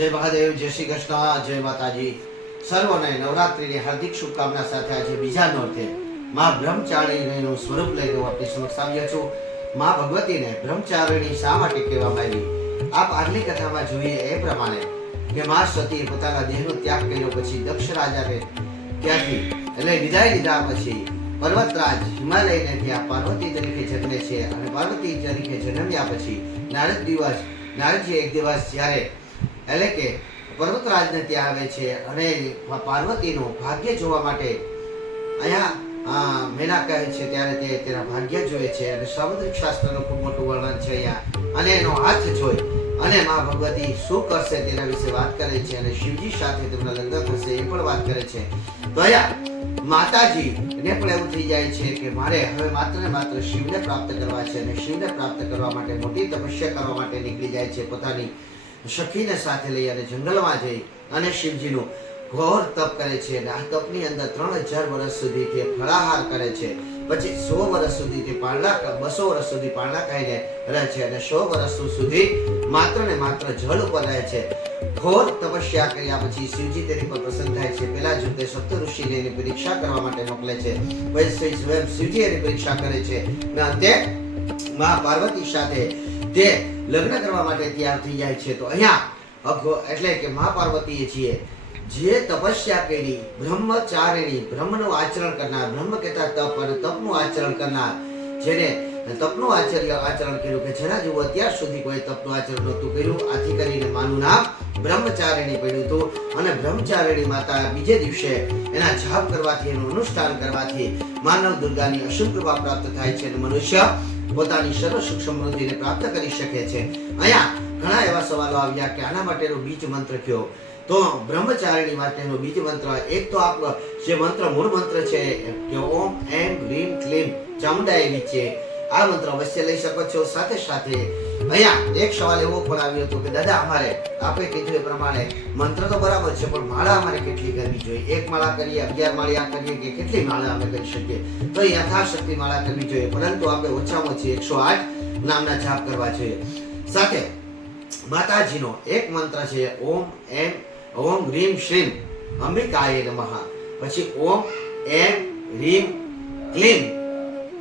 જય મહાદેવ, જય શ્રી કૃષ્ણ, જય માતાજી. સર્વને નવરાત્રીની હાર્દિક શુભકામના સાથે આજે બીજા નોરતે માં બ્રહ્મચારિણીનું સ્વરૂપ લઈને હું આપની સમક્ષ આવ્યો છું. માં ભગવતીને બ્રહ્મચારિણી શા માટે કહેવામાં આવી? આપ આગલી કથામાં જોઈએ એ પ્રમાણે કે મા સતીએ પોતાના દેહનો ત્યાગ કર્યો પછી દક્ષ રાજાને ત્યાંથી એટલે વિદાય લીધા પછી પર્વતરાજ હિમાલયને ત્યાં પાર્વતી તરીકે જન્મે છે. અને પાર્વતી તરીકે જન્મ્યા પછી નારદ દિવસ, નારદજી એક દિવસ જ્યારે એટલે કે પર્વતરાજને ત્યાં આવે છે અને પાર્વતીનું ભાગ્ય જોવા માટે અહીંયા મેના કહે છે ત્યારે તે તેના ભાગ્ય જોવે છે અને સામુદ્રિક શાસ્ત્રનું ખૂબ મોટું વર્ણન છે અહીંયા. અને એનો હાથ જોઈ અને મા ભગવતી શું કરશે તેના વિશે વાત કરે છે અને શિવજી સાથે તેમના લગ્ન થશે એ પણ વાત કરે છે. તો અહીંયા માતાજી ને પણ એવું થઈ જાય છે કે મારે હવે માત્ર ને માત્ર શિવને પ્રાપ્ત કરવા છે અને શિવને પ્રાપ્ત કરવા માટે મોટી તપસ્યા કરવા માટે નીકળી જાય છે પોતાની સખીને સાથે લઈ અને જંગલમાં જઈ અને શિવજીનું ઘોર તપ કરે છે અને આ તપની અંદર ત્રણ હજાર વર્ષ સુધી તે ફળાહાર કરે છે. પછી સો વર્ષ સુધી તે પારણા બસો વર્ષ સુધી પારણા ખાઈને રહે છે અને સો વર્ષ સુધી માત્ર ને માત્ર જળ ઉપર રહે છે. ઘોર તપસ્યા કર્યા પછી શિવજી તેની પર પ્રસન્ન થાય છે. પેલા જ તે સપ્ત ઋષિને એની પરીક્ષા કરવા માટે મોકલે છે. પછી સ્વયં શિવજી એની પરીક્ષા કરે છે. અને અંતે મા પાર્વતી સાથે તે લગ્ન કરવા માટે તૈયાર થઈ જાય છે. તો અહીંયા એટલે કે મા પાર્વતીએ છીએ, જે તપસ્યા કરી બ્રહ્મચારિણી બ્રહ્મનું આચરણ કરનાર, બ્રહ્મ કહેતા તપ અને તપનું આચરણ કરનાર, જેને તપનું આચર્ય આચરણ કર્યું કે જેના જેવું અત્યાર સુધી કોઈ તપનું આચરણ નહોતું કર્યું. આથી કરીને માનું નામ બ્રહ્મચારિણી પડ્યું હતું. અને બ્રહ્મચારિણી માતા બીજે દિવસે એના જાપ કરવાથી, એનું અનુષ્ઠાન કરવાથી માનવ દુર્ગાની અશુભ કૃપા પ્રાપ્ત થાય છે અને મનુષ્ય પોતાની સર્વ સુખ સમૃદ્ધિને પ્રાપ્ત કરી શકે છે. અહીંયા ઘણા એવા સવાલો આવ્યા કે આના માટેનો બીજ મંત્ર કયો? તો બ્રહ્મચારીણી માટેનો બીજ મંત્ર એક તો આપ જે મંત્ર મૂળ મંત્ર છે કે ઓમ, એમ હ્રીમ ક્લીમ ચામુંડા એવી છે. આ મંત્ર અવશ્ય લઈ શકો છો. સાથે સાથે અહીંયા એક સવાલ એવો પણ આવ્યો હતો કે, દાદા, અમારે આપે કીધું એ પ્રમાણે મંત્ર તો બરાબર છે, પણ માળા અમારે કેટલી કરવી જોઈએ? એક માળા કરીએ, અગિયાર આ કરીએ કે કેટલી માળા અમે કરી શકીએ? તો યથાશક્તિ માળા કરવી જોઈએ, પરંતુ આપણે ઓછામાં ઓછી એકસો આઠ નામના જાપ કરવા જોઈએ. સાથે, માતાજીનો એક મંત્ર છે, ઓમ એમ, ઓમ રીમ શ્રીમ અંબિકાય નમઃ. પછી, ઓમ એમ રીમ ક્લીમ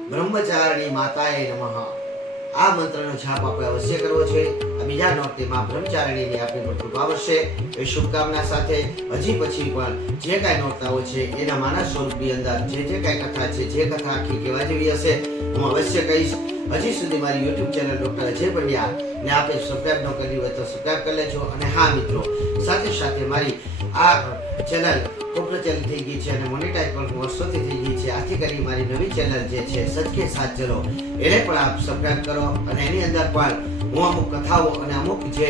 બ્રહ્મચારિણી માતાએ નમઃ. આ મંત્રનો જાપ આપણે અવશ્ય કરવો છે. બીજા નોરતે માં બ્રહ્મચારિણીની આપણી પર કૃપા વરસે એ શુભકામના સાથે હજી પછી પણ જે કાંઈ નોરતાઓ છે, એના માના સ્વરૂપની અંદર જે જે કાંઈ કથા છે, જે કથા આખી કહેવા જેવી હશે, હું અવશ્ય કહીશ. હજી સુધી મારી YouTube channel doctor Ajay Pandya ને આપે સબસ્ક્રાઈબ ન કરી હોય તો સબસ્ક્રાઈબ કરી લેજો. અને હા, મિત્રો, સાથે સાથે મારી આ ચેનલ ખૂબ પ્રચલિત થઈ ગઈ છે અને મોનેટાઈઝ પણ વર્ષોથી થઈ ગઈ છે. આથી કરી મારી નવી ચેનલ જે છે, સચકે સાથ ચલો, એને પણ આપ સબસ્ક્રાઈબ કરો. અને એની અંદર પણ હું અમુક કથાઓ અને અમુક જે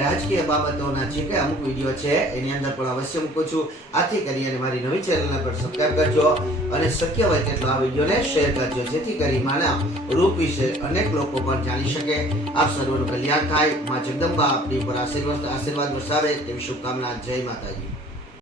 રાજકીય બાબતોના જે કંઈ અમુક વીડિયો છે, એની અંદર પણ અવશ્ય મૂકું છું આથી કરી અને મારી નવી ચેનલને પણ સબસ્ક્રાઈબ કરજો અને શક્ય હોય તેટલો આ વિડીયોને શેર કરજો, જેથી કરી માના રૂપ વિશે અનેક લોકો પણ જાણી શકે. આપ સર્વનું કલ્યાણ થાય. માં જગદંબા આપની ઉપર આશીર્વાદ આશીર્વાદ વરસાવે તેવી શુભકામના. જય માતાજી.